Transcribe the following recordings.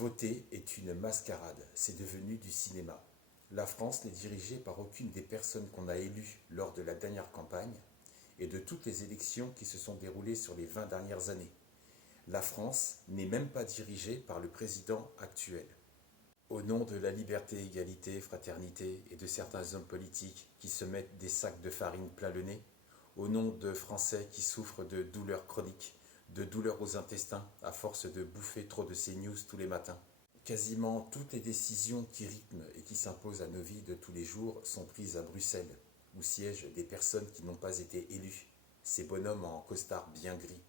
Voter est une mascarade, c'est devenu du cinéma. La France n'est dirigée par aucune des personnes qu'on a élues lors de la dernière campagne et de toutes les élections qui se sont déroulées sur les 20 dernières années. La France n'est même pas dirigée par le président actuel. Au nom de la liberté, égalité, fraternité et de certains hommes politiques qui se mettent des sacs de farine plein le nez, au nom de Français qui souffrent de douleurs chroniques, de douleurs aux intestins à force de bouffer trop de CNews tous les matins. Quasiment toutes les décisions qui rythment et qui s'imposent à nos vies de tous les jours sont prises à Bruxelles, où siègent des personnes qui n'ont pas été élues, ces bonhommes en costard bien gris.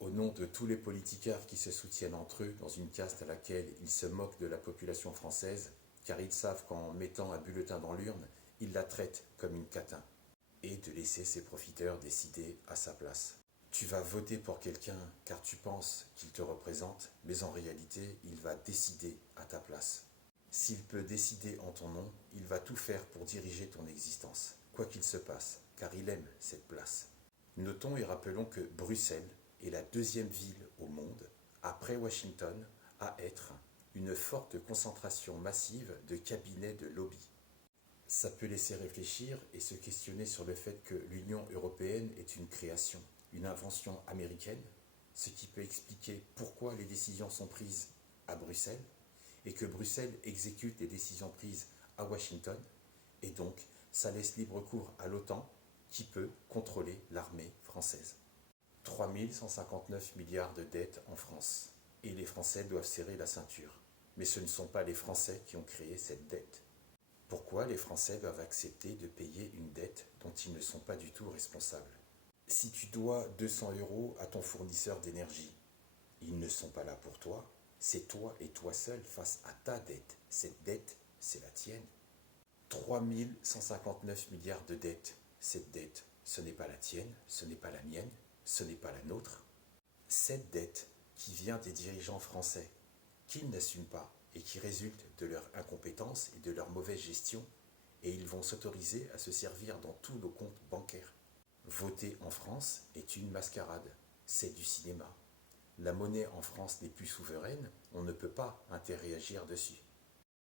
Au nom de tous les politicards qui se soutiennent entre eux dans une caste à laquelle ils se moquent de la population française, car ils savent qu'en mettant un bulletin dans l'urne, ils la traitent comme une catin, et de laisser ces profiteurs décider à sa place. Tu vas voter pour quelqu'un car tu penses qu'il te représente, mais en réalité, il va décider à ta place. S'il peut décider en ton nom, il va tout faire pour diriger ton existence, quoi qu'il se passe, car il aime cette place. Notons et rappelons que Bruxelles est la deuxième ville au monde, après Washington, à être une forte concentration massive de cabinets de lobby. Ça peut laisser réfléchir et se questionner sur le fait que l'Union européenne est une création, une invention américaine, ce qui peut expliquer pourquoi les décisions sont prises à Bruxelles et que Bruxelles exécute les décisions prises à Washington, et donc ça laisse libre cours à l'OTAN qui peut contrôler l'armée française. 3 159 milliards de dettes en France, et les Français doivent serrer la ceinture. Mais ce ne sont pas les Français qui ont créé cette dette. Pourquoi les Français doivent accepter de payer une dette dont ils ne sont pas du tout responsables? Si tu dois 200 € à ton fournisseur d'énergie, ils ne sont pas là pour toi, c'est toi et toi seul face à ta dette. Cette dette, c'est la tienne. 3 159 milliards de dettes, cette dette, ce n'est pas la tienne, ce n'est pas la mienne, ce n'est pas la nôtre. Cette dette qui vient des dirigeants français, qu'ils n'assument pas et qui résulte de leur incompétence et de leur mauvaise gestion, et ils vont s'autoriser à se servir dans tous nos comptes bancaires. Voter en France est une mascarade, c'est du cinéma. La monnaie en France n'est plus souveraine, on ne peut pas interréagir dessus.